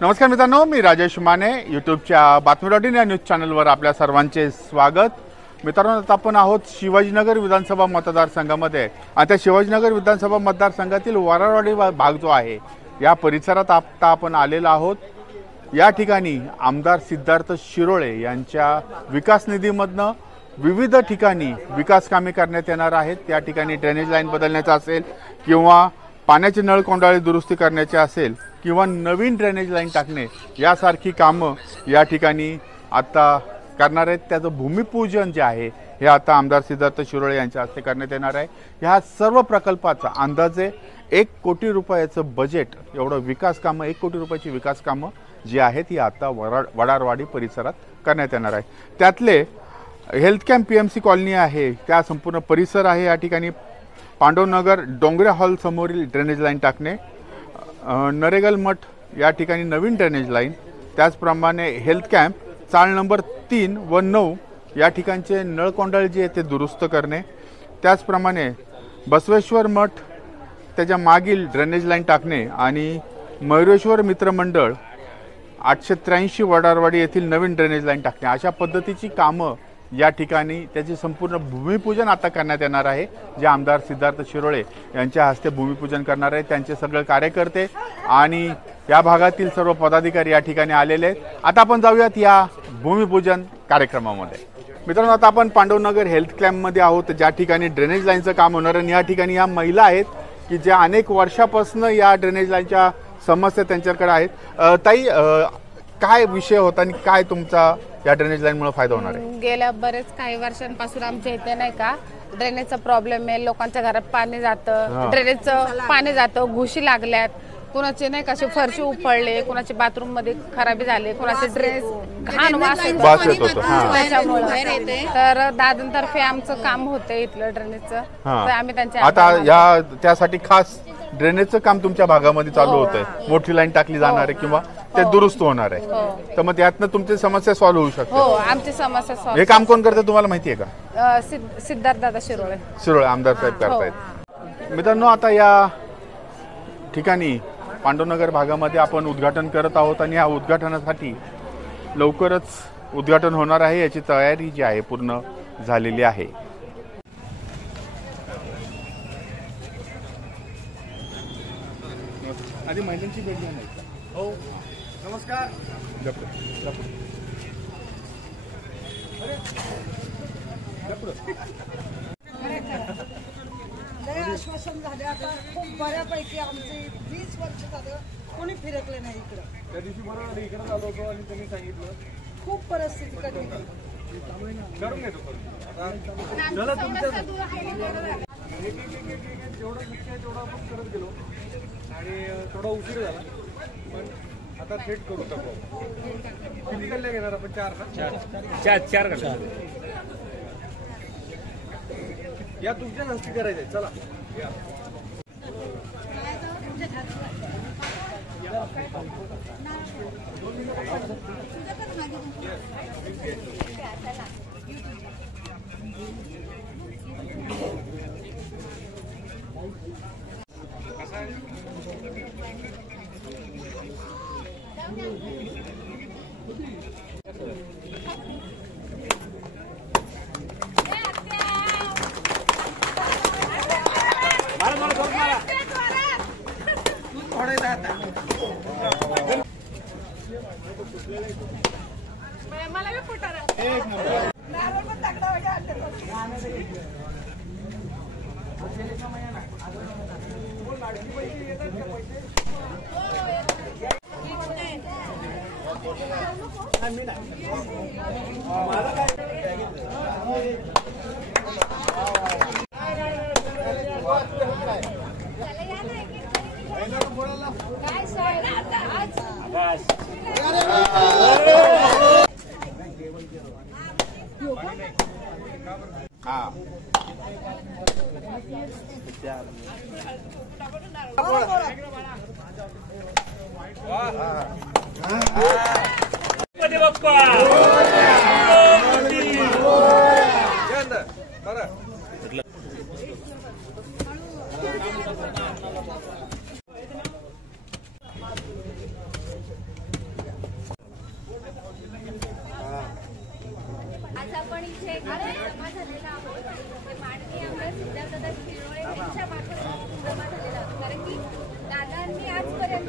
नमस्कार मित्रांनो, मी राजेश माने यूट्यूबच्या बातमी.in या न्यूज चॅनलवर आपल्या सर्वांचे स्वागत। मित्रांनो, आता आपण आहोत शिवाजीनगर विधानसभा मतदारसंघामध्ये। आता शिवाजीनगर विधानसभा मतदारसंघातील वरारवाडी भाग जो आहे या परिसरात आता आपण आलेलो आहोत। या ठिकाणी आमदार सिद्धार्थ शिरोळे यांच्या विकास निधीमधनं विविध ठिकाणी विकास कामे करण्यात येणार आहेत। या ठिकाणी ड्रेनेज लाईन बदलण्याचा असेल किंवा पाण्याचे नळ कोंडाळे दुरुस्ती करण्याचे असेल किंवा नवीन ड्रेनेज लाईन टाकणे यासारखी कामं या ठिकाणी आता करणार आहेत। त्याचं भूमिपूजन जे आहे हे आता आमदार सिद्धार्थ शिरोळे यांच्या हस्ते करण्यात येणार आहे। ह्या सर्व प्रकल्पाचा अंदाजे 1 कोटी रुपयाचं बजेट, एवढं विकास कामं, 1 कोटी रुपयाची विकास कामं जी आहेत ही आता वडारवाडी परिसरात करण्यात येणार आहे। त्यातले हेल्थ कॅम्प PMC कॉलनी आहे, त्या संपूर्ण परिसर आहे। या ठिकाणी पांडवनगर डोंगरे हॉल समोरील ड्रेनेज लाईन टाकणे, नरेगल मठ या ठिकाणी नवीन ड्रेनेज लाईन, त्याचप्रमाणे हेल्थ कॅम्प चाळ नंबर 3 व 9 या ठिकाणचे नळकोंडाळे जे ते दुरुस्त करणे, त्याचप्रमाणे बसवेश्वर मठ त्याच्या मागील ड्रेनेज लाईन टाकणे आणि मयुरेश्वर मित्रमंडळ 883 वडारवाडी येथील नवीन ड्रेनेज लाईन टाकणे, अशा पद्धतीची कामं या ठिकाणी त्याचे संपूर्ण भूमिपूजन आता करण्यात येणार आहे। जे आमदार सिद्धार्थ शिरोळे यांच्या हस्ते भूमिपूजन करणार आहे। त्यांचे सगळे कार्यकर्ते आणि या भागातील सर्व पदाधिकारी या ठिकाणी आलेले आहेत। आता आपण जाऊयात या भूमिपूजन कार्यक्रमामध्ये। मित्रांनो, आता आपण पांडवनगर हेल्थ कॅम्पमध्ये आहोत, ज्या ठिकाणी ड्रेनेज लाईनचं काम होणार आहे। या ठिकाणी या महिला आहेत की ज्या अनेक वर्षापासून या ड्रेनेज लाईनच्या समस्या त्यांच्याकडे आहेत। ताई, काय विषय होता आणि काय तुमचा या ड्रेनेज लाईनमुळे फायदा होणार आहे? गेल्या बरेच काही वर्षांपासून आमच्या इथे नाही का ड्रेनेजचा प्रॉब्लेम आहे। लोकांच्या घरात पाणी जातं, ड्रेनेजचं पाणी जातं, घुशी लागल्यात, कोणाचे नाही कसे फरशी उपळले, कोणाचे बाथरूम मध्ये खराबी झाले, कोणाचे ड्रेस घाण वास येतो त्याच्यामुळे। तर दादांतर्फे आमचं काम होतं इथलं ड्रेनेजचं, तर आम्ही त्यांच्या आता या त्यासाठी खास ड्रेनेजचं काम तुमच्या भागामध्ये चालू होतंय। मोठी लाईन टाकली जाणार आहे किंवा ते दुरुस्त होणार आहे, तर मग त्यातनं तुमची समस्या सॉल्व्ह होऊ शकते। हो, आमची समस्या सॉल्व्ह। हे काम कोण करतं तुम्हाला माहिती आहे का? सिद्धार्थ दादा शिरोळे शिरोळे आमदार साहेब करतायत। मित्रांनो, आता या ठिकाणी पांडवनगर भागामध्ये आपण उद्घाटन करत आहोत आणि या उद्घाटनासाठी लवकरच उद्घाटन होणार आहे। याची तयारी जी आहे पूर्ण झालेली आहे। आधी महिलांची भेट घ्या नाही का? हो, नमस्कार। आश्वासन झाले, आता खूप बऱ्यापैकी आमचे 20 वर्ष झालं कोणी फिरकले नाही इकडं। त्या दिवशी बरोबर इकडे आलो होतो आणि त्यांनी सांगितलं खूप परिस्थिती कठीण करून घेतो। जेवढं शक्य आहे तेवढं आपण करत गेलो आणि थोडा उशीर झाला, पण आता थेट करू टाकू। किती गल्ल्या घेणार आपण? 4 गल्ल्या या तुमच्या हस्ती करायचे। चला या। मला भी फुटारा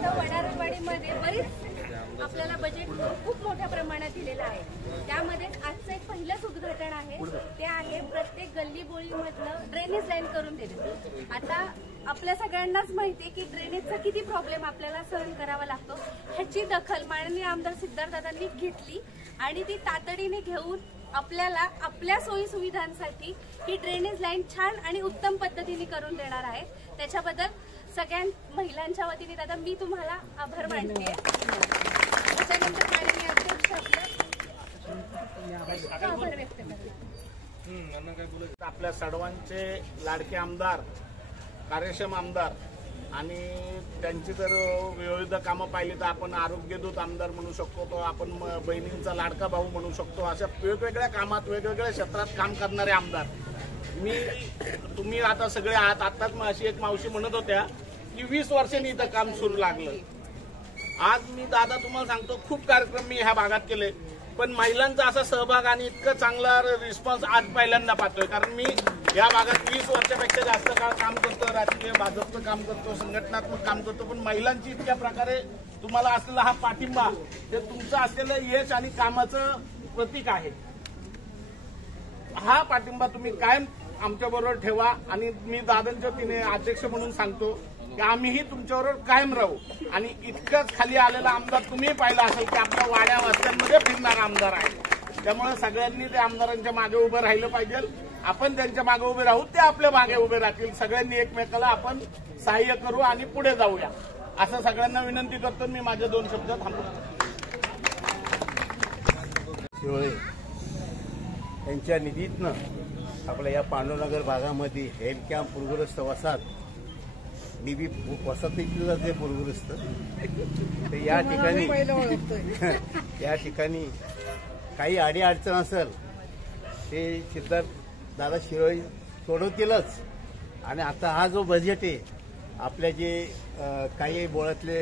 इथं वडारवाडीमध्ये बरीच आपल्याला बजेट खूप मोठ्या प्रमाणात दिलेलं आहे. त्यामध्ये आजचं एक पहिलंच उद्घाटन आहे, ते आहे प्रत्येक गल्ली बोळीमधलं ड्रेनेज लाईन करून देणं. आता आपल्या सगळ्यांनाच माहिती आहे की ड्रेनेजचा किती प्रॉब्लेम आपल्याला सहन करावा लागतो. ह्याची दखल माननीय आमदार सिद्धार्थदादांनी घेतली आणि ती तातडीने घेऊन आपल्याला आपल्या सोयी सुविधांसाठी ही ड्रेनेज लाईन छान आणि उत्तम पद्धतीने करून देणार आहे. त्याच्याबद्दल सगळ्या महिलांच्या वतीने दादा मी तुम्हाला आभार मानते. त्याच्यानंतर माननीय अध्यक्ष आभार व्यक्त करते. आपल्या सर्वांचे लाडके आमदार, कार्यक्षम आमदार आणि त्यांची जर विविध कामं पाहिली तर आपण आरोग्यदूत आमदार म्हणू शकतो, तो आपण बहिणींचा लाडका भाऊ म्हणू शकतो. अशा वेगवेगळ्या कामात वेगवेगळ्या क्षेत्रात काम करणारे आमदार. तुम्ही आता सगळे आहात. आताच अशी एक मावशी म्हणत होत्या की 20 वर्षांनी इथं काम सुरू लागलं. आज मी दादा तुम्हाला सांगतो खूप कार्यक्रम मी ह्या भागात केले, पण महिलांचा असा सहभाग आणि इतकं चांगला रिस्पॉन्स आज पहिल्यांदा पाहतोय. कारण मी या भागात 20 वर्षापेक्षा जास्त काळ काम करतो, राजकीय भाजपचं काम करतो, संघटनात्मक काम करतो, पण महिलांची इतक्या प्रकारे तुम्हाला असलेला हा पाठिंबा ते तुमचं असलेलं यश आणि कामाचं प्रतीक आहे. हा पाठिंबा तुम्ही कायम आमच्याबरोबर ठेवा आणि मी दादांच्या वतीने अध्यक्ष म्हणून सांगतो की आम्हीही तुमच्याबरोबर कायम राहू. आणि इतकंच खाली आलेला आमदार तुम्ही पाहिला असेल की आपल्या वाड्या वस्त्यांमध्ये फिरणारा आमदार आहे. त्यामुळे सगळ्यांनी त्या आमदारांच्या मागे उभं राहिलं पाहिजे. आपण त्यांच्या मागे उभे राहू, ते आपल्या मागे उभे राहतील. सगळ्यांनी एकमेकाला आपण सहाय्य करू आणि पुढे जाऊया असं सगळ्यांना विनंती करतो. मी माझे 2 शब्द थांबवतो. शिरोळे यांच्या निधीतनं आपल्या या पांडवनगर भागामध्ये हेल्थ कॅम्प पूरग्रस्त वसाहत मी बी वसाहतीतलं जे पूरग्रस्त ते या ठिकाणी काही अडीअडचण असेल ते सिद्धार्थ दादा शिरोळे सोडवतीलच. आणि आता हा जो बजेट आहे आपल्या जे काही बोळातले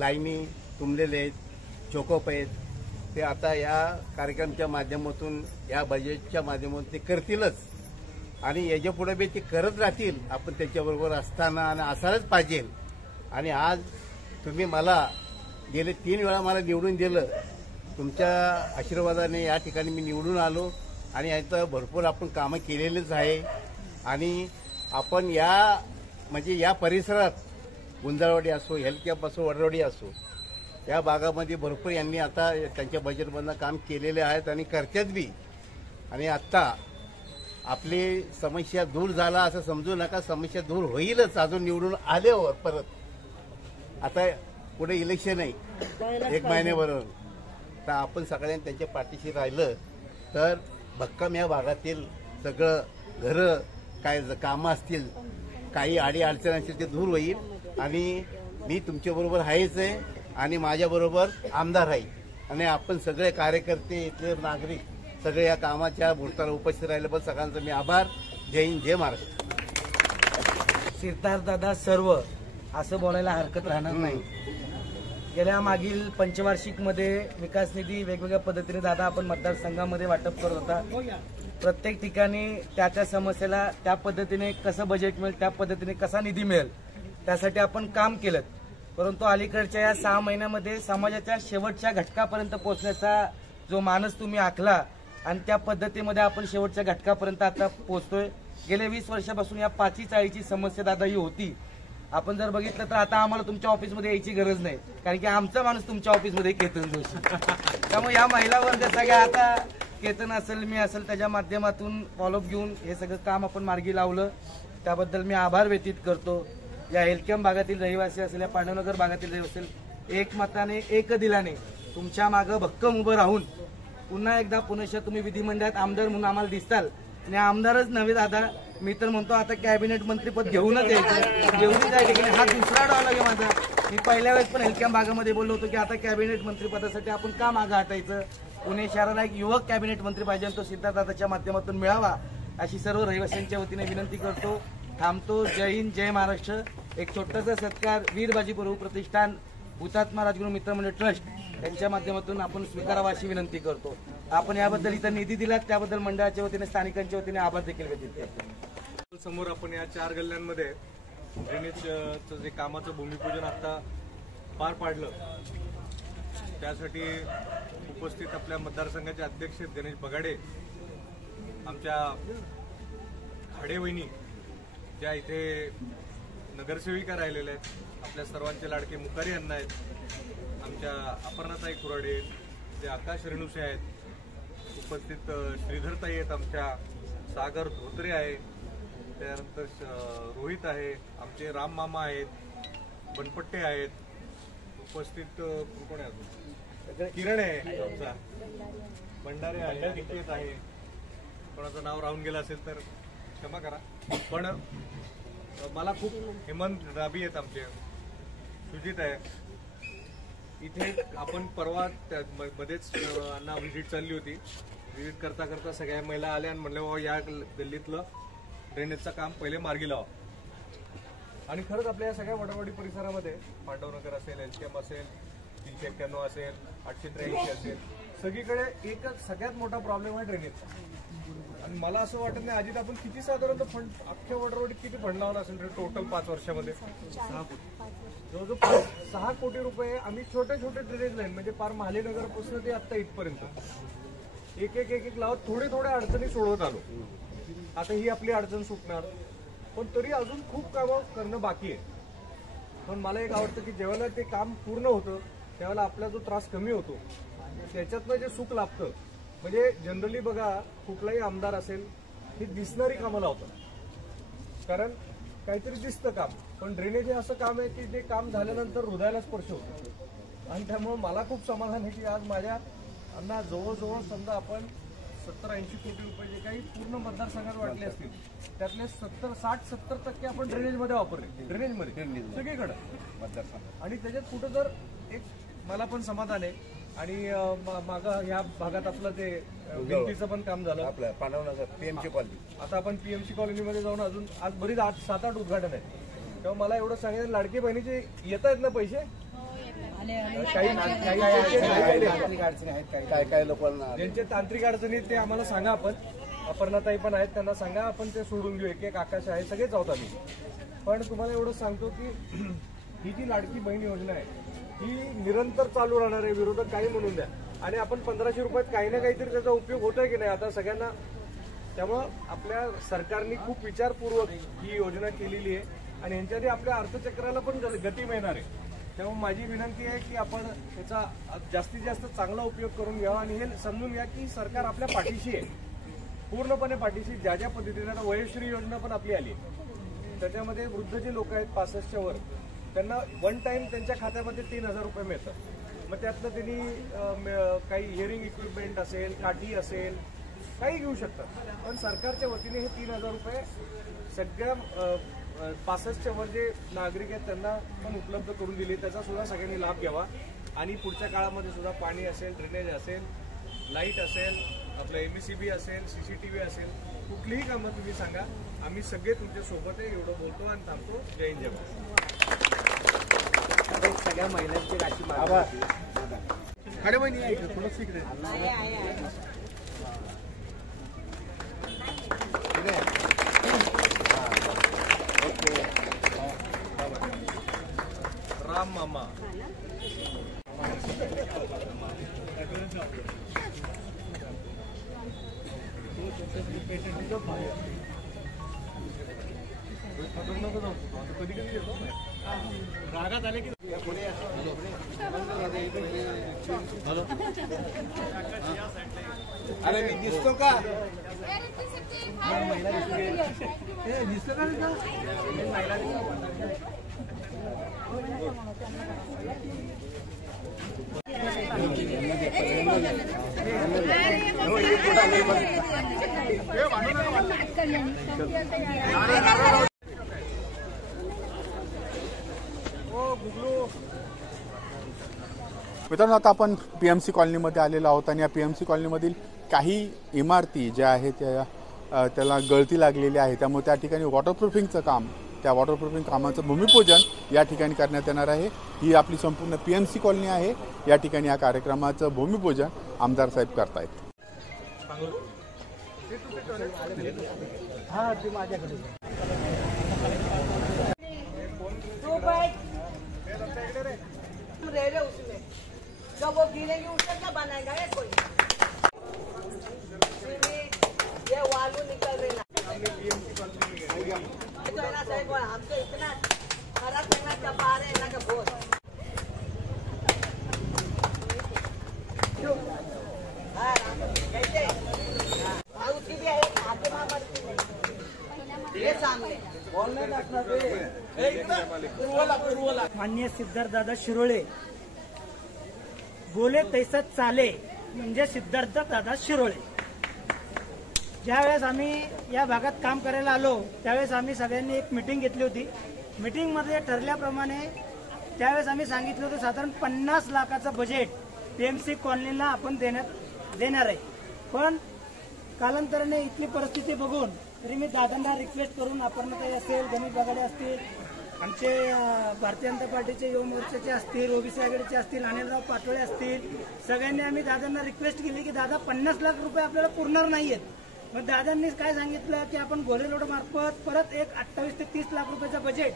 लाईनी तुंबलेले आहेत, चोकोप आहेत, ते आता या कार्यक्रमाच्या माध्यमातून या बजेटच्या माध्यमातून ते करतीलच. आणि याच्या पुढे बी ते करत राहतील. आपण त्याच्याबरोबर असताना आणि असायलाच पाहिजे. आणि आज तुम्ही मला गेले 3 वेळा मला निवडून दिलं. तुमच्या आशीर्वादाने या ठिकाणी मी निवडून आलो आणि याचं भरपूर आपण कामं केलेलीच आहे. आणि आपण या परिसरात गुंजाळवाडी असो, हेल्थ कॅम्प असो, वडरवाडी असो, या भागामध्ये भरपूर यांनी आता त्यांच्या बजेटमधनं काम केलेले आहेत आणि करतात बी. आणि आत्ता आपली समस्या दूर झाला असं समजू नका. समस्या दूर होईलच अजून निवडून आल्यावर. परत आता पुढे इलेक्शन आहे 1 महिन्याबरोबर, तर आपण सगळ्यांनी त्यांच्या पाठीशी राहिलं तर भक्कम या भागातील सगळं घरं काय कामं असतील, काही अडीअडचण असतील ते दूर होईल. आणि मी तुमच्याबरोबर आहेच आहे आणि माझ्याबरोबर आमदार आहे. आणि आपण सगळे कार्यकर्ते, इथले नागरिक सगळे या कामाच्या मुहूर्ताला उपस्थित राहिले. पण सगळ्यांचा मी आभार. जय हिंद, जय महाराष्ट्र. सिद्धार्थदादा सर्व असं बोलायला हरकत राहणार नाही. गेल्या मागील पंचवार्षिकमध्ये विकास निधी वेगवेगळ्या पद्धतीने दादा आपण मतदारसंघामध्ये वाटप करत होता. प्रत्येक ठिकाणी त्या समस्येला त्या पद्धतीने कसं बजेट मिळेल, त्या पद्धतीने कसा निधी मिळेल त्यासाठी आपण काम केलं. परंतु अलीकडच्या या 6 महिन्यामध्ये समाजाच्या शेवटच्या घटकापर्यंत पोहोचण्याचा जो मानस तुम्ही आखला आणि त्या पद्धतीमध्ये आपण शेवटच्या घटकापर्यंत आता पोहोचतोय. गेल्या 20 वर्षापासून या 5 चाळीची समस्या दादा ही होती. आपण जर बघितलं तर आता आम्हाला तुमच्या ऑफिसमध्ये यायची गरज नाही, कारण की आमचा माणूस तुमच्या ऑफिसमध्ये केतन जोशी. त्यामुळे या महिला वर्ग सगळ्या आता केतन असेल, मी असेल, त्याच्या माध्यमातून फॉलोअप घेऊन हे सगळं काम आपण मार्गी लावलं. त्याबद्दल मी आभार व्यतीत करतो. या हेल्थकॅम्प भागातील रहिवासी असेल, या पांडवनगर भागातील रहिवासी असेल, एकमताने एक दिलाने तुमच्या मागं भक्कम उभं राहून पुन्हा एकदा पुनश्च तुम्ही विधिमंडळात आमदार म्हणून आम्हाला दिसताल. आणि आमदारच नव्हे दादा, मी तर म्हणतो आता कॅबिनेट मंत्रीपद घेऊनच यायचं. घेऊनच आहे की हा दुसरा डाव आहे माझा. मी पहिल्या वेळेस पण हेल्थकॅम्प भागामध्ये बोललो होतो की आता कॅबिनेट मंत्रीपदासाठी आपण का मागं हटायचं. पुणे शहराला एक युवक कॅबिनेट मंत्री पाहिजे, तो सिद्धार्थदादाच्या माध्यमातून मिळावा अशी सर्व रहिवाशांच्या वतीने विनंती करतो. थांबतो. जय हिंद, जय महाराष्ट्र. एक छोटासा सत्कार वीरबाजी प्रभू प्रतिष्ठान हुतात्मा राजगुरू मित्रमंडळ ट्रस्ट यांच्या माध्यमातून आपण स्वीकारावा अशी विनंती करतो. आपण याबद्दल इथं निधी दिलात त्याबद्दल मंडळाच्या वतीने, स्थानिकांच्या वतीने आभार देखील व्यतीत करतो. समोर आपण या 4 गल्ल्यांमध्ये ड्रेनेजचं जे कामाचं भूमिपूजन आता पार पाडलं त्यासाठी उपस्थित आपल्या मतदारसंघाचे अध्यक्ष गणेश बगाडे, आमच्या खाडे वहिनी ज्या इथे नगरसेविका राहिलेल्या आहेत, आपल्या सर्वांचे लाडके मुखारी अण्णा आहेत, आमच्या अपर्णाताई कुराडे, जे आकाश रेणुसे आहेत, उपस्थित श्रीधरताई आहेत, आमच्या सागर धोत्रे आहे, त्यानंतर रोहित आहे, आमचे राम मामा आहेत, बनपट्टे आहेत, उपस्थित कोण आहे अजून, किरण आहे आमचा, भंडारे आहे, निकेत आहे, कोणाचं नाव राहून गेलं असेल तर क्षमा करा. पण मला खूप हेमंत राबी आहेत, आमचे सुजित आहे. इथे आपण परवा मध्येच अण्णा व्हिजिट चालली होती, व्हिजिट करता करता सगळ्या महिला आल्या आणि म्हणले बाबा या गल्लीतलं ड्रेनेजचं काम पहिले मार्गी लावा. आणि खरंच आपल्या या सगळ्या वडवडी परिसरामध्ये पांडवनगर असेल, एलकेएम असेल, 391 असेल, 883 असेल, सगळीकडे एकच सगळ्यात मोठा प्रॉब्लेम आहे ड्रेनेजचा. आणि मला असं वाटत नाही अजित आपण किती साधारणतः फंड अख्ख्या वडवडीत किती फंड लावला असेल टोटल 5 वर्षामध्ये? 6 कोटी, जवळजवळ 6 कोटी रुपये आम्ही छोटे छोटे ड्रेनेज लाईन म्हणजे पार महालेनगर पासून ते आता इथपर्यंत एक एक लावत थोडे थोडे अडचणी सोडवत आलो. आता ही आपली अडचण सुटणार, पण तरी अजून खूप कामं करणं बाकी आहे. पण मला एक आवडतं की जेव्हा ते काम पूर्ण होतं त्यावेळेला आपला जो त्रास कमी होतो, त्याच्यातनं जे सुख लाभतं. म्हणजे जनरली बघा कुठलाही आमदार असेल ही दिसणारी कामं लावतात, कारण काहीतरी दिसतं काम, पण ड्रेनेज हे असं काम आहे की जे काम झाल्यानंतर हृदयाला स्पर्श होतो. आणि त्यामुळे मला खूप समाधान आहे की आज माझ्या अण्णा जवळजवळ समजा आपण 70-80 कोटी रुपये जे काही पूर्ण मतदारसंघात वाटले असतील त्यातले 60-70% आपण ड्रेनेजमध्ये वापरले, ड्रेनेजमध्ये सगळीकडे मतदारसंघात. आणि त्याच्यात कुठं तर एक मला पण समाधान आहे. आणि मागं ह्या भागात आपलं ते भिंतीचं पण काम झालं, आपलं पांडवनगर पीएमसी कॉलनी. आता आपण पीएमसी कॉलनीमध्ये जाऊन अजून आज बरीच 7-8 उद्घाटन आहे. तेव्हा मला एवढं सांगितलं लाडकी बहिणीचे येत आहेत ना पैसे, काही लोकांना ज्यांचे तांत्रिक अडचणी ते आम्हाला सांगा. आपण अपर्णाताई पण आहेत, त्यांना सांगा, आपण ते सोडून घेऊ. एक आकाश आहे, सगळेच आहोत आम्ही. पण तुम्हाला एवढं सांगतो की ही जी लाडकी बहीण योजना आहे ही निरंतर चालू राहणार आहे, विरोधक काही म्हणून द्या. आणि आपण 1500 रुपयात काही ना काहीतरी त्याचा उपयोग होतोय की नाही आता सगळ्यांना. त्यामुळं आपल्या सरकारने खूप विचारपूर्वक ही योजना केलेली आहे आणि यांच्याने आपल्या अर्थचक्राला पण गती मिळणार आहे. त्यामुळे माझी विनंती आहे की आपण त्याचा जास्तीत जास्त चांगला उपयोग करून घ्यावा आणि हे समजून घ्या की सरकार आपल्या पाठीशी आहे, पूर्णपणे पाठीशी. ज्या ज्या पद्धतीने आता वयोश्री योजना पण आपली आली, त्याच्यामध्ये वृद्ध जे लोक आहेत 65च्या वर, त्यांना वन टाइम त्यांच्या खात्यामध्ये 3000 रुपये मिळतात. मग त्यातनं त्यांनी काही हिअरिंग इक्विपमेंट असेल, काठी असेल, काही घेऊ शकतात. पण सरकारच्या वतीने हे 3000 रुपये सगळ्या 65च्या वर जे नागरिक आहेत त्यांना पण उपलब्ध करून दिले. त्याचा सुद्धा सगळ्यांनी लाभ घ्यावा. आणि पुढच्या काळामध्ये सुद्धा पाणी असेल, ड्रेनेज असेल, लाईट असेल, आपलं MSCB असेल, CCTV असेल, कुठलीही कामं तुम्ही सांगा, आम्ही सगळे तुमच्या सोबत आहे. एवढं बोलतो आणि थांबतो. जय हिंद, जय महाराष्ट्र. सगळ्या महिलांची राशी खाडे वहिनी आहे थोडं इकडे राम मामा कधी कधी येतो रागात आले की अरे मी दिसतो का? दिसतो मित्रांनो, आता आपण PMC कॉलनीमध्ये आलेलो आहोत आणि या PMC कॉलनीमधील काही इमारती ज्या आहेत त्याला गळती लागलेली आहे. त्यामुळे त्या ठिकाणी वॉटरप्रूफिंगचं काम, त्या वॉटरप्रूफिंग कामाचं भूमिपूजन या ठिकाणी करण्यात येणार आहे. ही आपली संपूर्ण PMC कॉलनी आहे. या ठिकाणी या कार्यक्रमाचं भूमिपूजन आमदार साहेब करतायत. हा ते माझ्याकडे गिरेगी उससे क्या बनाएगा ये कोई ये वालू निकल रही ना सही बोला हमको इतना खराब करना क्या पा रहे हैं ना का बहुत कैसे उसकी भी आगे माँ बढ़ती नहीं ये सामने माननीय सिद्धार्थदादा शिरोळे बोले तैसा चाले म्हणजे सिद्धार्थदादा शिरोळे. ज्यावेळेस आम्ही या भागात काम करायला आलो त्यावेळेस आम्ही सगळ्यांनी एक मीटिंग घेतली होती. मीटिंगमध्ये ठरल्याप्रमाणे त्यावेळेस आम्ही सांगितलं होतं साधारण 50 लाखाचं बजेट पीएमसी कॉलनीला आपण देणार आहे. पण कालांतराने इथली परिस्थिती बघून तरी मी दादांना रिक्वेस्ट करून अपर्णाताई असेल, गणेश बगाडे असतील, आमचे भारतीय जनता पार्टीचे युवा मोर्चाचे असतील, ओबीसी आघाडीचे असतील, अनिलराव पाटोळे असतील, सगळ्यांनी आम्ही दादांना रिक्वेस्ट केली की दादा 50 लाख रुपये आपल्याला पुरणार नाहीयेत. मग दादांनी काय सांगितलं की आपण गोरेलोड मार्फत परत एक 28 ते 30 लाख रुपयाचं बजेट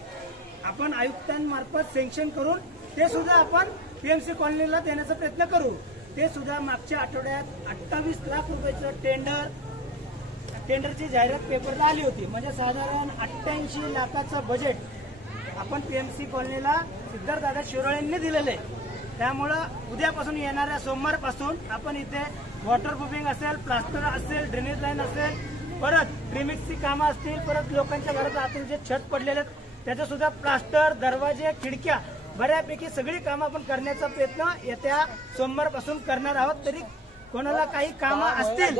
आपण आयुक्तांमार्फत सँक्शन करून ते सुद्धा आपण पीएमसी कॉलनीला देण्याचा प्रयत्न करू. ते सुद्धा मागच्या आठवड्यात 28 लाख रुपयाचं टेंडरची जाहिरात पेपरला आली होती. म्हणजे साधारण 88 लाखाचं बजेट आपण पीएमसी कॉलनीला सिद्धार्थदादा शिरोळेंनी दिलेलं आहे. त्यामुळं उद्यापासून येणाऱ्या सोमवारपासून आपण इथे वॉटरप्रूफिंग असेल, प्लास्टर असेल, ड्रेनेज लाईन असेल, परत ड्रीमिक्सची कामं असतील, परत लोकांच्या घरात आतून जे छत पडलेले आहेत त्याचं सुद्धा प्लास्टर, दरवाजे, खिडक्या बऱ्यापैकी सगळी कामं आपण करण्याचा प्रयत्न येत्या सोमवारपासून करणार आहोत. तरी कोणाला काही कामं असतील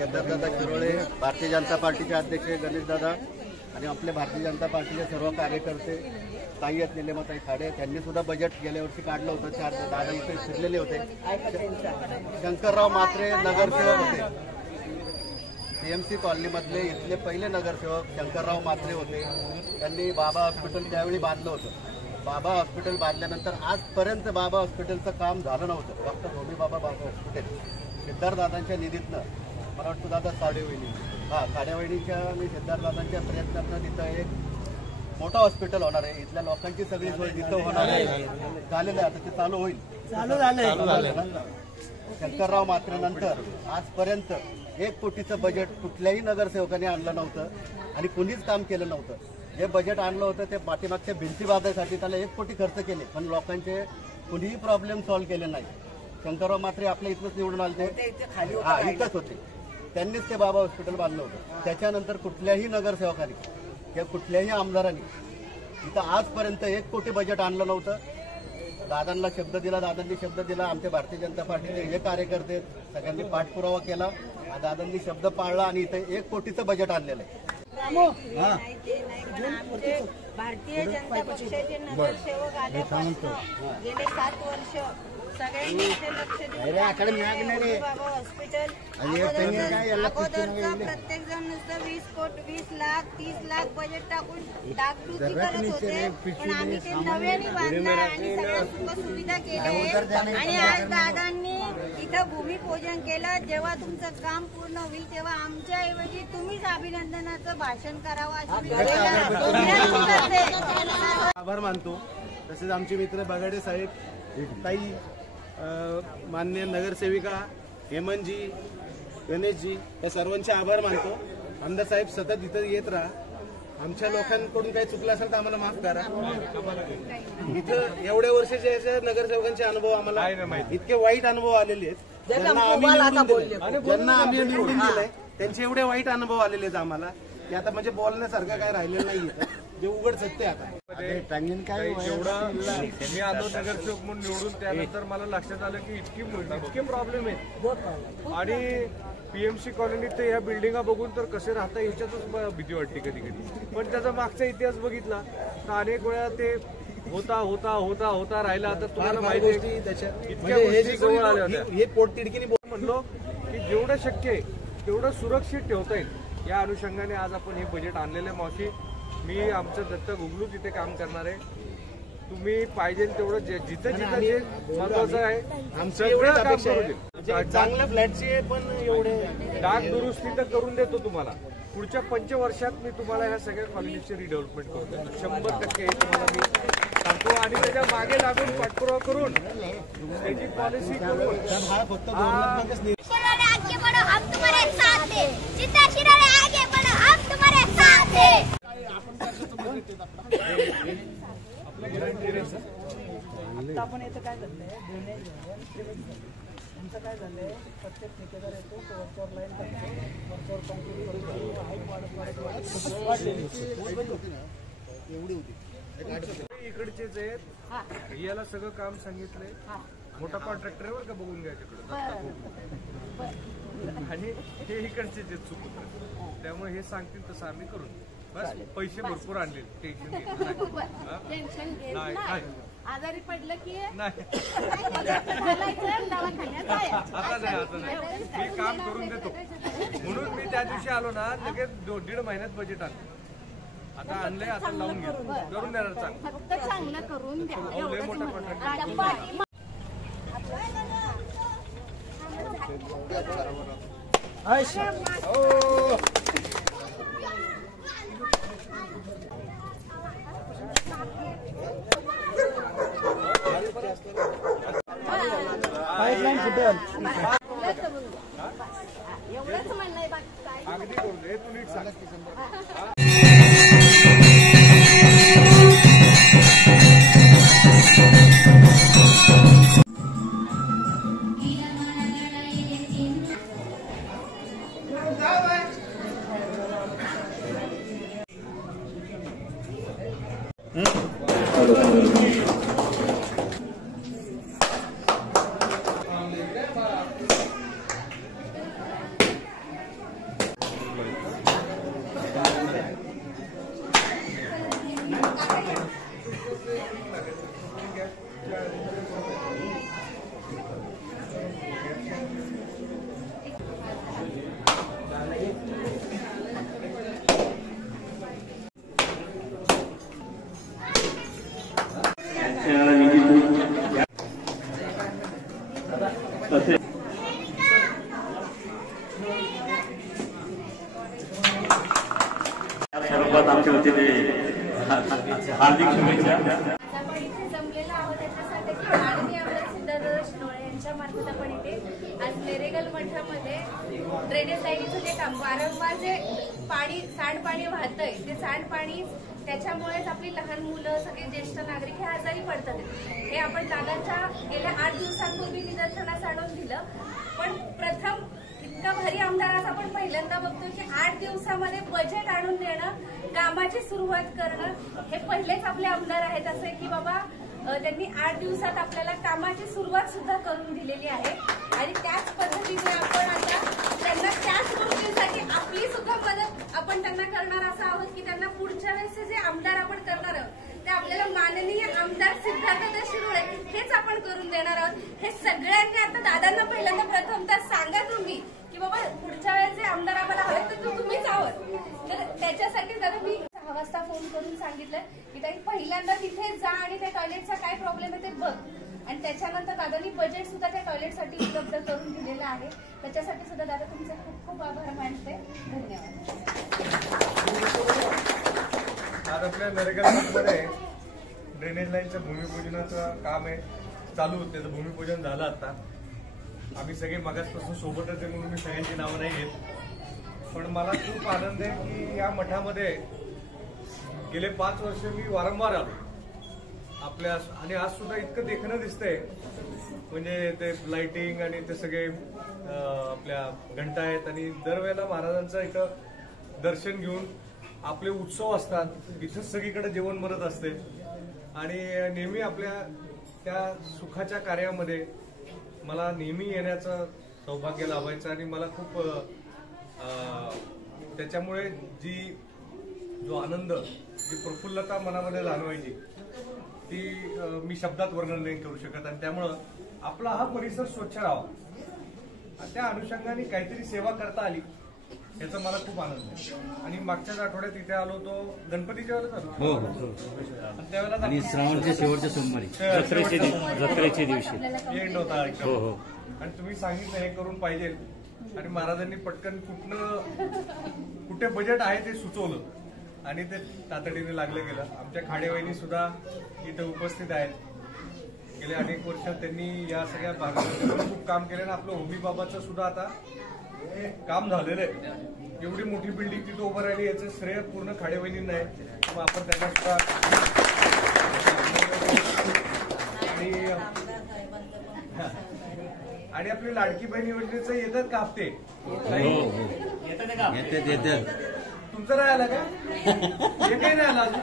सिद्धार्थदादा शिरोळे, भारतीय जनता पार्टीचे अध्यक्ष गणेश दादा आणि आपले भारतीय जनता पार्टीचे सर्व कार्यकर्ते, ताई आहेत निलेमाताई खाडे, त्यांनी सुद्धा बजेट गेल्या वर्षी काढलं होतं. 4 दादा इथे फिरलेले होते. शंकरराव म्हात्रे नगरसेवक होते. पीएमसी कॉलनीमधले इथले पहिले नगरसेवक शंकरराव म्हात्रे होते. त्यांनी बाबा हॉस्पिटल त्यावेळी बांधलं होतं. बाबा हॉस्पिटल बांधल्यानंतर आजपर्यंत बाबा हॉस्पिटलचं काम झालं नव्हतं. डॉक्टर होमी बाबा हॉस्पिटल सिद्धार्थदादांच्या निधीतनं, मला वाटतं दादा साडेवहिनीच्या आणि सिद्धार्थदादांच्या प्रयत्नातनं तिथं एक मोठं हॉस्पिटल होणार आहे. इथल्या लोकांची सगळी सोय तिथं होणार आहे. झालेलं आहे, आता ते चालू होईल. चालू झालंय. शंकरराव म्हात्रेनंतर आजपर्यंत 1 कोटीचं बजेट कुठल्याही नगरसेवकाने आणलं नव्हतं आणि कुणीच काम केलं नव्हतं. जे बजेट आणलं होतं ते पाठीमागच्या भिंती बांधायसाठी त्याला 1 कोटी खर्च केले, पण लोकांचे कुणीही प्रॉब्लेम सॉल्व्ह केले नाही. शंकरराव म्हात्रे आपल्या इथंच निवडून आले ते, इथंच होते. त्यांनीच ते बाबा हॉस्पिटल बांधलं होतं. त्याच्यानंतर कुठल्याही नगरसेवकाने किंवा कुठल्याही आमदारांनी इथं आजपर्यंत 1 कोटी बजेट आणलं नव्हतं. दादांना शब्द दिला, दादांनी शब्द दिला. आमचे भारतीय जनता पार्टीचे हे कार्यकर्ते सगळ्यांनी पाठपुरावा केला. दादांनी शब्द पाळला आणि इथे 1 कोटीचं बजेट आणलेलं आहे. भारतीय जनता पक्षाचे नगरसेवक आल्यापासून गेले 7 वर्ष सगळ्यांनी इथे लक्ष देऊन बाबा हॉस्पिटल अगोदरचा प्रत्येक जण नुसतं 20 लाख 30 लाख बजेट टाकून डागडुजी करत होते. पण आम्ही ते नव्याने बांधणार आणि सगळ्या सुखसुविधा केल्या आणि आज दादांनी इथं भूमिपूजन केलं. जेव्हा तुमचं काम पूर्ण होईल तेव्हा आमच्या ऐवजी तुम्हीच अभिनंदनाचं भाषण करावं अशी विनंती करते. आभार मानतो. तसेच आमचे मित्र बगाडे साहेब, ताई, माननीय नगरसेविका हेमंतजी, गणेशजी, या सर्वांचे आभार मानतो. आमदार साहेब सतत इथं येत राहा. आमच्या लोकांकडून काही चुकलं असेल तर आम्हाला माफ करा. इथं एवढ्या वर्षाचे नगरसेवकांचे अनुभव आम्हाला इतके वाईट अनुभव आलेले आहेत. ज्यांना आम्ही निवडून दिलंय त्यांचे एवढे वाईट अनुभव आलेले आहेत आम्हाला की आता म्हणजे बोलण्यासारखं काय राहिलेलं नाही. जे उघड सत्य आता जेवढा मी आलो नगरसेवक म्हणून निवडून, त्यानंतर मला लक्षात आलं की इतके प्रॉब्लेम आहेत. आणि पीएमसी कॉलनीत तर या बिल्डिंगा बघून तर कसे राहता याच्यातच भीती वाटते कधी कधी. पण त्याचा मागचा इतिहास बघितला तर अनेक वेळा ते होता होता होता होता राहिला. आता तुम्हाला माहिती आहे इतक्या गोष्टी जवळ आल्या होत्या. हे पोटतिडकीने म्हणलो की जेवढं शक्य आहे तेवढं सुरक्षित ठेवता येईल या अनुषंगाने आज आपण हे बजेट आणलेलं आहे. मावशी, मी आमचं दत्त गुगलू तिथे काम करणार आहे. तुम्ही पाहिजे तेवढं जिथं जिथं जे महत्वाचं आहे सगळं काम करू दे. चांगल्या फ्लॅटचे पण एवढे डाग दुरुस्ती तर करून देतो तुम्हाला. पुढच्या पंचवर्षात मी तुम्हाला ह्या सगळ्या कॉलनीची रिडेव्हलपमेंट करतो 100% हे तुम्हाला मी सांगतो आणि त्याच्या मागे लागून पाठपुरावा करून त्याची पॉलिसी करून शिरोळे आगे बढ़ो हम तुम्हारे साथ हैं चित्ता शिरोळे आगे बढ़ो हम तुम्हारे साथ हैं आता आपण इथं काय झालंय ड्रेनेज तुमचं काय झालंय प्रत्येक ठेकेदार येतो तो वरच्यावर लाईन टाकतो वरच्यावर कॉन्क्रीट करतो हाईट वाढत इकडचेच आहेत याला सगळं काम सांगितलंय मोठा कॉन्ट्रॅक्टर आहे बरं का बघून घ्या तिकडं आणि हे इकडचे जे चूक त्यामुळे हे सांगतील तसं आम्ही करून बस पैसे भरपूर आणले टेन्शन टेन्शन घेत नाही नाही. आजारी पडलं की नाही घालायचं दवाखान्यात जायचं. आता नाही मी काम करून देतो म्हणून मी त्या दिवशी आलो ना लगेच 1.5 महिन्यात बजेट आणलं आता आणलंय आता लावून घेतो करून देणार चांगलं फक्त चांगलं करून द्या लय एवढंच मोठा म्हणणं. कॉन्ट्रॅक्ट आता पाठी- पाईपलाईन फुटेल एवढंच म्हणणं आहे बाकी काय अगदी करून दे तू नीट सांग सर्वात आमच्या वतीने हार्दिक शुभेच्छा. आपण इथे जमलेलो आहोत त्याच्यासाठी माननीय आमदार सिद्धार्थ शिरोळे यांच्या मार्फत आपण इथे आज नेरेगल मठामध्ये ड्रेनेज लाईनीचं जे काम वारंवार जे पाणी सांडपाणी वाहतंय ते सांडपाणी त्याच्यामुळेच आपली लहान मुलं सगळे ज्येष्ठ नागरिक हे आजारी पडतात हे आपण दादांच्या गेल्या 8 दिवसांपूर्वी निदर्शनास आणून दिलं पण प्रथम इतका भारी आमदाराचा आपण पहिल्यांदा बघतो की 8 दिवसामध्ये बजेट आणून देणं कामाची सुरुवात करणं हे पहिलेच आपले आमदार आहेत असं की बाबा त्यांनी 8 दिवसात आपल्याला कामाची सुरुवात सुद्धा करून दिलेली आहे आणि त्याच पद्धतीने आपण आता त्यांना त्याच गोष्टीसाठी आपली सुद्धा मदत आपण त्यांना करणार असं आहोत की त्यांना पुढच्या वेळेस जे आमदार आपण करणार आहोत ते आपल्याला माननीय आमदार सिद्धार्थ शिरोळे हेच आपण करून देणार आहोत हे सगळ्यांनी आता दादांना पहिल्यांदा प्रथमतः सांगा तुम्ही की बाबा पुढच्या वेळेस जे आमदार आम्हाला हवे तर तुम्हीच आहोत तर त्याच्यासाठी दादा मी 6 वाजता फोन करून सांगितलं की ताई पहिल्यांदा तिथे जा आणि त्या टॉयलेटचा काय प्रॉब्लेम आहे ते बघ आणि त्याच्यानंतर दादांनी बजेट सुद्धा त्या टॉयलेटसाठी उपलब्ध करून दिलेलं आहे त्याच्यासाठी सुद्धा दादा तुमचे खूप खूप आभार मानते धन्यवाद. आज आपल्या नरेगामध्ये ड्रेनेज लाईनचं भूमिपूजनाचं काम आहे चालू होतं त्याचं भूमिपूजन झालं आता आम्ही सगळे मागासपासून सोबतच आहे म्हणून मी सगळ्यांची नावं नाही घेत पण मला खूप आनंद आहे की या मठामध्ये गेले 5 वर्ष मी वारंवार आलो आपल्या आणि आज सुद्धा इतकं देखणं दिसतंय म्हणजे ते लाइटिंग आणि ते सगळे आपल्या घंटा आहेत आणि दरवेळेला महाराजांचं इथं दर्शन घेऊन आपले उत्सव असतात इथंच सगळीकडे जेवण बनत असते आणि नेहमी आपल्या त्या सुखाच्या कार्यामध्ये मला नेहमी येण्याचं सौभाग्य लाभायचं आणि मला खूप त्याच्यामुळे जो आनंद जी प्रफुल्लता मनामध्ये जाणवायची ती मी शब्दात वर्णन नाही करू शकत आणि त्यामुळं आपला हा परिसर स्वच्छ राहावा त्या अनुषंगाने काहीतरी सेवा करता आली याचा मला खूप आनंद आहे आणि मागच्याच आठवड्यात इथे आलो तो गणपतीच्या वेळेस आलो त्यावेळेला आणि श्रावणच्या शेवटच्या सोमवारी जत्रेच्या दिवशी एंड होता आणि तुम्ही सांगितलं हे करून पाहिजे आणि महाराजांनी पटकन कुठे बजेट आहे ते सुचवलं आणि ते तातडीने लागलं गेलं. आमच्या खाडेवहिनी सुद्धा इथे उपस्थित आहेत. गेले अनेक वर्ष त्यांनी या सगळ्या भागामध्ये खूप काम केलं आणि आपलं होमी बाबाचं सुद्धा आता काम झालेलं आहे. एवढी मोठी बिल्डिंग तिथं उभं राहिली याचं श्रेय पूर्ण खाडेवहिनींना आहे. मग आपण त्यांना सुद्धा आणि आपली लाडकी बहीण योजनेचं येतात का हप्ते? तुमचं नाही आलं का? हे काही नाही आलं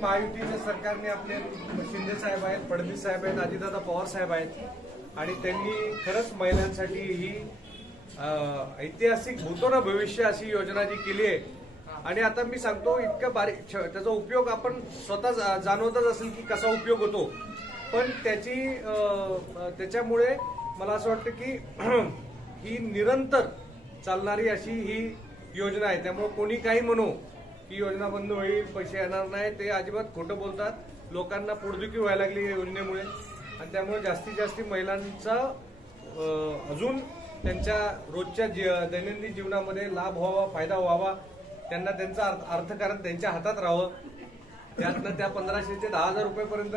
महायुतीच्या सरकारने आपले शिंदे साहेब आहेत, फडणवीस साहेब आहेत, अजितदादा पवार साहेब आहेत आणि त्यांनी खरंच महिलांसाठी ही ऐतिहासिक भूतो न भविष्य अशी योजना जी केली आहे. आणि आता मी सांगतो इतकं बारीक त्याचा उपयोग आपण स्वतः जाणवतच असेल की कसा उपयोग होतो. पण त्याच्यामुळे मला असं वाटतं की ही निरंतर चालणारी अशी ही योजना आहे. त्यामुळे कोणी काही म्हणू की योजना बंद होईल, पैसे येणार नाही, ते अजिबात खोटं बोलतात. लोकांना पोटदुखी व्हायला लागली या योजनेमुळे आणि त्यामुळे जास्तीत जास्त महिलांचा अजून त्यांच्या रोजच्या दैनंदिन जीवनामध्ये लाभ व्हावा, फायदा व्हावा, त्यांना त्यांचा अर्थकारण त्यांच्या हातात राहावं. त्यातनं त्या 1500 ते 10,000 रुपयेपर्यंत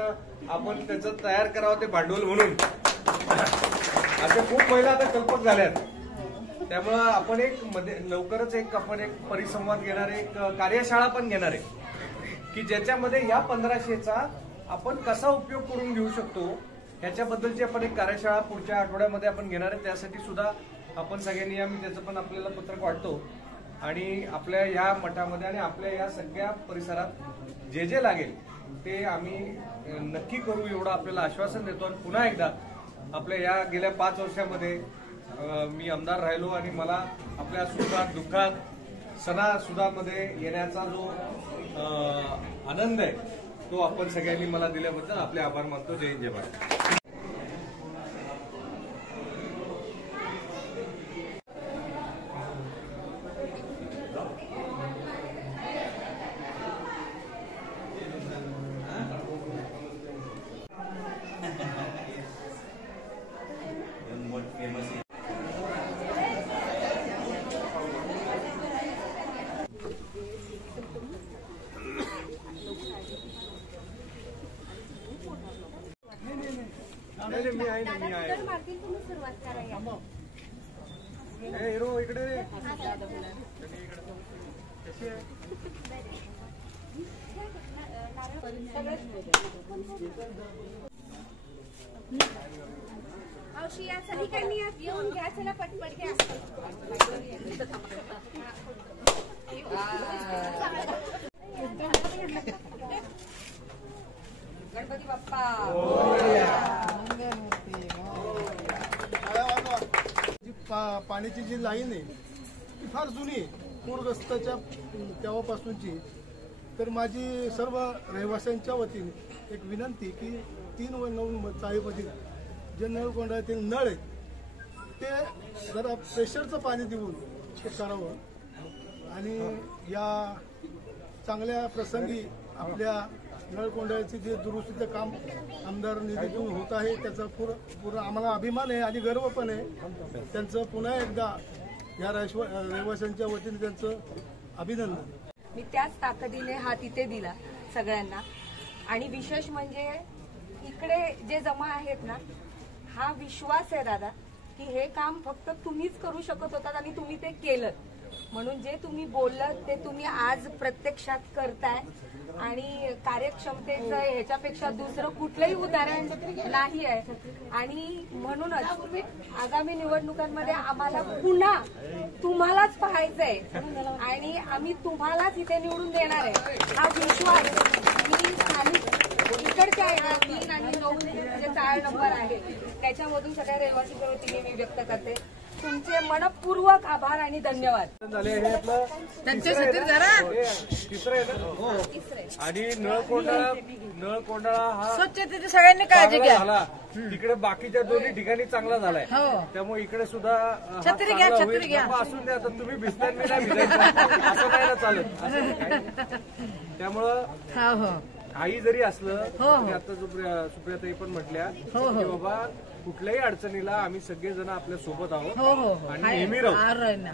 आपण त्याचं तयार करावं ते भांडवल म्हणून अशा खूप महिला आता कल्पक झाल्यात. त्यामुळं आपण लवकरच आपण एक परिसंवाद घेणार, एक कार्यशाळा पण घेणार आहे की ज्याच्यामध्ये या 1500चा आपण कसा उपयोग करून घेऊ शकतो ह्याच्याबद्दलची आपण एक कार्यशाळा पुढच्या आठवड्यामध्ये आपण घेणार आहे. त्यासाठी सुद्धा आपण सगळ्यांनी आम्ही त्याचं पण आपल्याला पत्रक वाटतो आणि आपल्या या मठामध्ये आणि आपल्या या सगळ्या परिसरात जे जे लागेल ते आम्ही नक्की करू एवढं आपल्याला आश्वासन देतो. आणि पुन्हा एकदा आपल्या या गेल्या 5 वर्षामध्ये मी आमदार राहिलो आणि मला आपल्या सुखात दुःखात सणासुदामध्ये येण्याचा जो आनंद आहे तो आपण सगळ्यांनी मला दिल्याबद्दल आपले आभार मानतो. जय हिंद, जय भारत. मी आहे ना, मी आहे. तुम्ही सुरुवात करा. हिरो इकडे कशी आहे? औषधी या सगळीकडनी येऊन घ्या. चला पटपट घ्या. गणपती बाप्पा. पाण्याची जी लाईन आहे ती फार जुनी आहे, पूरग्रस्ताच्या तेव्हापासूनची. तर माझी सर्व रहिवाशांच्या वतीने एक विनंती की 3 व 9 चाळीमधील जे नळकोंडातील नळ आहेत ते जरा प्रेशरचं पाणी देऊन ते करावं. आणि या चांगल्या प्रसंगी आपल्या नळकोंड्याचे जे दुरुस्तीचं काम आमदार निधीतून होत आहे त्याचा पूर्ण आम्हाला अभिमान आहे आणि गर्व पण आहे. त्यांचं पुन्हा एकदा या रहिवाशांच्या वतीने त्यांचं अभिनंदन. मी त्याच ताकदीने हा तिथे दिला सगळ्यांना. आणि विशेष म्हणजे इकडे जे जमा आहेत ना, हा विश्वास आहे दादा की हे काम फक्त तुम्हीच करू शकत होतात आणि तुम्ही ते केलं. म्हणून जे तुम्ही बोललात ते तुम्ही आज प्रत्यक्षात करताय आणि कार्यक्षमतेचं ह्याच्यापेक्षा दुसरं कुठलंही उदाहरण नाही आहे. आणि म्हणूनच आगामी निवडणुकांमध्ये आम्हाला पुन्हा तुम्हालाच पाहायचंय आणि आम्ही तुम्हालाच इथे निवडून देणार आहे. हा विश्वास मी स्थानिक इकडच्या 3 आणि 9 जे 4 नंबर आहे त्याच्यामधून सगळ्या रहिवासीच्या वतीने मी व्यक्त करते. तुमचे मनपूर्वक आभार आणि धन्यवाद. आणि नळकोंडाळा हा स्वच्छतेची सगळ्यांनी काळजी घ्या. झाला तिकडे बाकीच्या दोन्ही ठिकाणी चांगला झालाय. त्यामुळे इकडे सुद्धा छत्री घ्या, छत्री घ्या. असून द्या. आता तुम्ही भिजताना नाही भिजायचं असं नाही ना चालत. त्यामुळं काही जरी असलं तरी आता सुप्रियाताई पण म्हटल्या की बाबा कुठल्याही अडचणीला आम्ही सगळेजण आपल्या सोबत आहोत आणि नेहमी राहू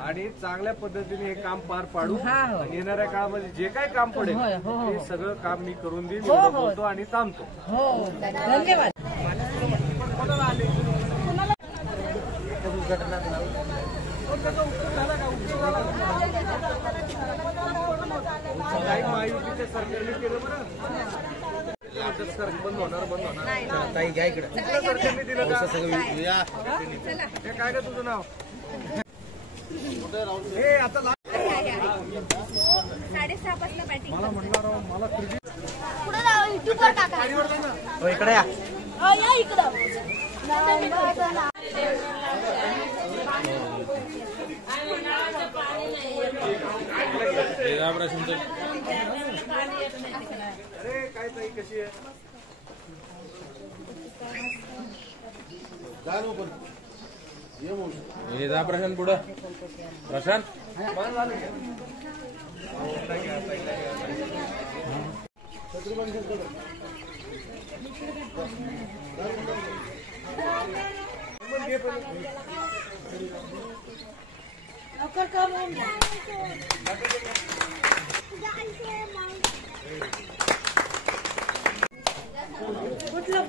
आणि चांगल्या पद्धतीने हे काम पार पाडू आणि येणाऱ्या काळामध्ये जे काही काम पडेल ते सगळं काम मी करून देईन बोलतो आणि थांबतो. धन्यवाद. काही महायुतीच्या सरकारने केलं बरं बंद होणार ताई घ्या इकडे सरकारने दिलं का सगळं हे काय का तुझं नाव हे आता 6:30 पासून बॅटिंग मला म्हणणार मला क्रेडिट पुढे जाऊ युट्यूबवर टाका. हो इकडे या. या इकडं. अरे काय ताई कशी आहे जा प्रशांत पुढं प्रशांत लवकर काम होऊन फुटलं.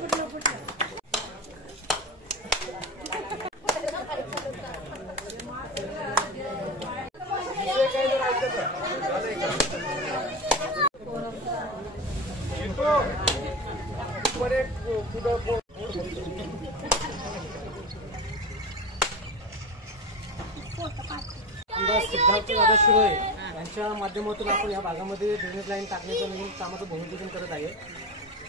आमदार सिद्धार्थदादा शिरोळे यांच्या माध्यमातून आपण या भागामध्ये ड्रेनेज लाईन टाकण्याचं नवीन कामाचं भूमिपूजन करत आहे.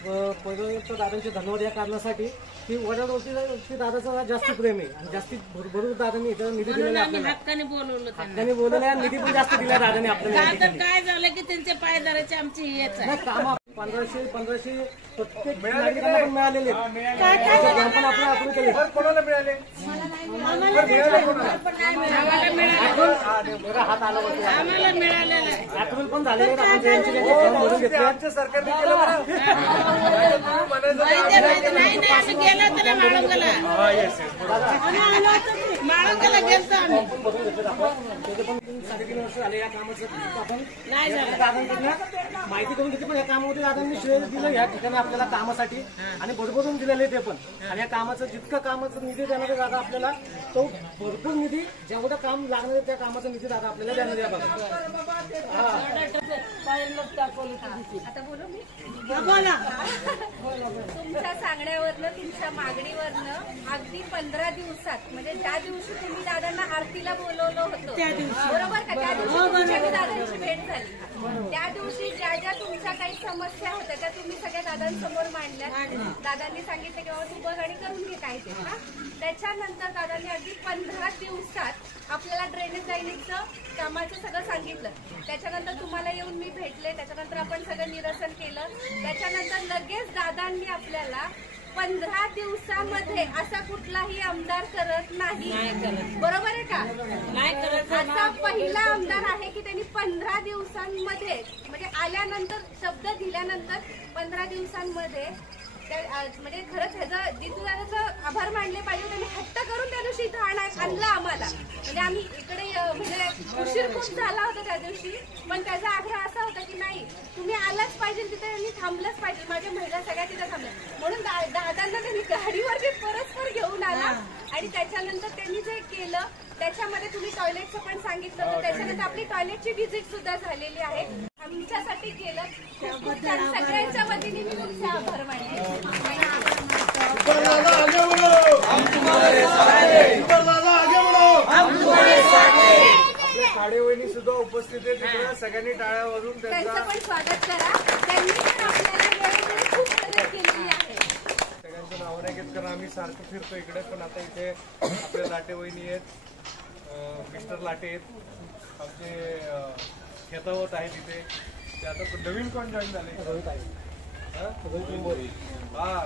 व पहिलं दादांचे धन्यवाद या कारणासाठी की वडिलांवरती दादाचा जास्त प्रेम आहे आणि जास्तीत भरभरून दादांनी इथं निधी दिलेला आपल्याला हक्काने बोलवलं आहे. निधी पण जास्त दिला दादाने आपल्याला. काय झालं की त्यांचे पाय धरायचे आमची हेच आहे. काम 1500 प्रत्येक नागरिकांना पण मिळालेले पण आपलं अप्रूव्ह केले. कोणाला मिळाले हात आला आम्हाला मिळालेलं आहे. अप्रूव्ह पण झालेले भरून घेतले. आमच्या सरकारने केलं नाही आम्ही गेलो तर माळुंगला गेलतो आम्ही. भरून घेतले आपण. 3.5 वर्ष झाले या कामाचं आपण नाही झालं. दादांकडनं माहिती करून घेतली पण या कामामध्ये दादांनी श्रेय दिलं या ठिकाणी आपल्याला कामासाठी आणि भरभरून दिलेले ते पण. आणि या कामाचं जितकं कामाचं निधी देणार आहे दादा आपल्याला तो भरपूर निधी जेवढं काम लागणार आहे त्या कामाचा निधी दादा आपल्याला देणार आहे बघा. आता बोलू मी बोला. तुमच्या सांगण्यावरनं तुमच्या मागणीवरनं अगदी 15 दिवसात म्हणजे ज्या दिवशी तुम्ही दादांना आरतीला बोलवलं होतं बरोबर का त्या दिवशी तुमच्या दादांची भेट झाली. त्या दिवशी ज्या ज्या तुमच्या काही समस्या होत्या त्या तुम्ही सगळ्या दादांसमोर मांडल्या. दादांनी सांगितलं की बाबा तू बघ आणि करून घे काय ते. त्याच्यानंतर दादांनी अगदी 15 दिवसात आपल्याला ड्रेनेज लाईनीचं कामाचं सगळं सांगितलं. त्याच्यानंतर तुम्हाला येऊन मी भेटले. त्याच्यानंतर आपण सगळं निरसन केलं. त्याच्यानंतर लगेच दादांनी आपल्याला 15 दिवसामध्ये असा कुठलाही आमदार करत नाही. बरोबर आहे का? नाही करत. असा पहिला आमदार आहे की त्यांनी 15 दिवसांमध्ये म्हणजे आल्यानंतर शब्द दिल्यानंतर 15 दिवसांमध्ये म्हणजे खरंच ह्याचं जितूदादाचं आभार मानले पाहिजे. त्यांनी हट्ट करून त्या दिवशी इथं आणलं आम्हाला. म्हणजे आम्ही इकडे म्हणजे उशीर खूप झाला होता त्या दिवशी पण त्याचा आग्रह असा होता की नाही तुम्ही आलाच पाहिजे तिथे आणि थांबलंच पाहिजे. माझ्या महिला सगळ्या तिथे थांबल्या म्हणून दादांना त्यांनी गाडीवरती परस्पर घेऊन आला. आणि त्याच्यानंतर त्यांनी जे केलं त्याच्यामध्ये तुम्ही टॉयलेटचं पण सांगितलं होतं. त्याच्यानंतर आपली टॉयलेटची व्हिजिट सुद्धा झालेली आहे. आमच्यासाठी केलं खूप छान. सगळ्यांच्या वतीने मी तुमचे आभार मानले. आपल्या काळेवहिनी सुद्धा उपस्थित आहे. तिकडे सगळ्यांनी टाळ्या वाजून त्यांचं पण स्वागत करा. त्यांनी पण आपल्याला वेळेवर खूप मदत केलेली आहे. सगळ्यांचं नाव नाही घेत कारण आम्ही सारखं फिरतो इकडे. पण आता इथे आपल्या लाटे वहिनी आहेत, मिस्टर लाटे आहेत, आमचे खेतावत आहेत इथे. ते आता नवीन कोण जॉईन झाले हा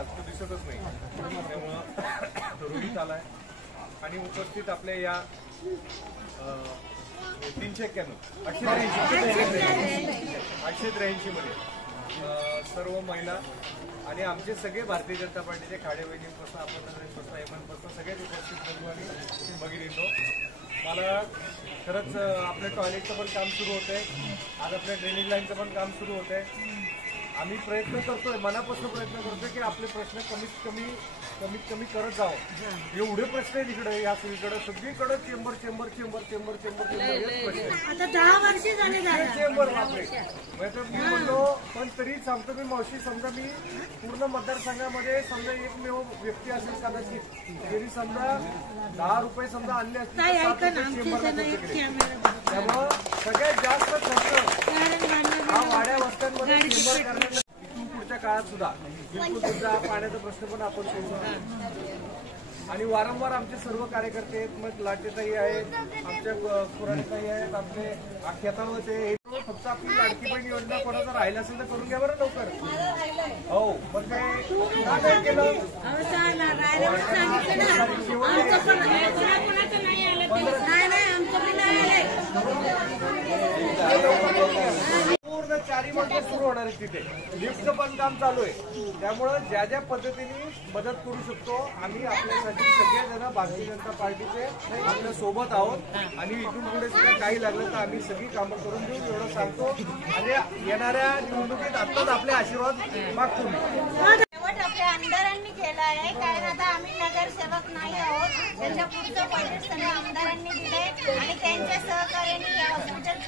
तो दिसतच नाही त्यामुळं रोहित आलाय. आणि उपस्थित आपल्या या 391 883 मध्ये सर्व महिला आणि आमचे सगळे भारतीय जनता पार्टीचे खाडे वहिनीपासून आपण हेमंतपासून सगळेच उपस्थित बंधू आणि भगिनी येतो. मला खरंच आपल्या टॉयलेटचं पण काम सुरू होत आहे, आज आपल्या ड्रेनेज लाईनचं पण काम सुरू होत आहे. आम्ही प्रयत्न करतोय, मनापासून प्रयत्न करतोय की आपले प्रश्न कमीत कमी करत जावं. एवढे प्रश्न आहेत इकडे, या सगळीकडे सगळीकडे chamber chamber chamber chamber chamber chamber आता 10 वर्ष झाले चेंबर बापरे. मी म्हणलो पण तरी सांगतो मी मावशी, समजा मी पूर्ण मतदारसंघामध्ये समजा एकमेव व्यक्ती असेल कदाचित तरी समजा 10 रुपये समजा आणले असतील त्यामुळं सगळ्यात जास्त खर्च हा वाड्या वस्त्यांमध्ये चेंबर करण्याचा पुढच्या काळात सुद्धा बिलकुल तुमचा पाण्याचा प्रश्न पण आपण सोडवू. आणि वारंवार आमचे सर्व कार्यकर्ते आहेत, मग लाटेताई आहेत, आमच्या पुराणताई आहेत, आपले खेताळवचे. फक्त आपली लाडकी बहीण योजना कोणाचा राहिला असेल तर करून घ्या बरं लवकर. हो मग काय केलं पूर्ण 4 महिने सुरू होणार आहे. तिथे लिफ्टचं पण काम चालू आहे. त्यामुळं ज्या ज्या पद्धतीने मदत करू शकतो आम्ही आपल्यासाठी सगळेजण भारतीय जनता पार्टीचे आपल्या सोबत आहोत आणि इथून पुढे सुद्धा काही लागलं तर आम्ही सगळी कामं करून देऊ एवढं सांगतो. आणि येणाऱ्या निवडणुकीत आत्ताच आपले आशीर्वाद मागतो. आपल्या आमदारांनी केलं आहे, कारण आता आम्ही नगरसेवक नाही आहोत. त्याच्या पुढचं बजेट सगळं आमदारांनी दिलंय आणि त्यांच्या सहकार्याने हे हॉस्पिटल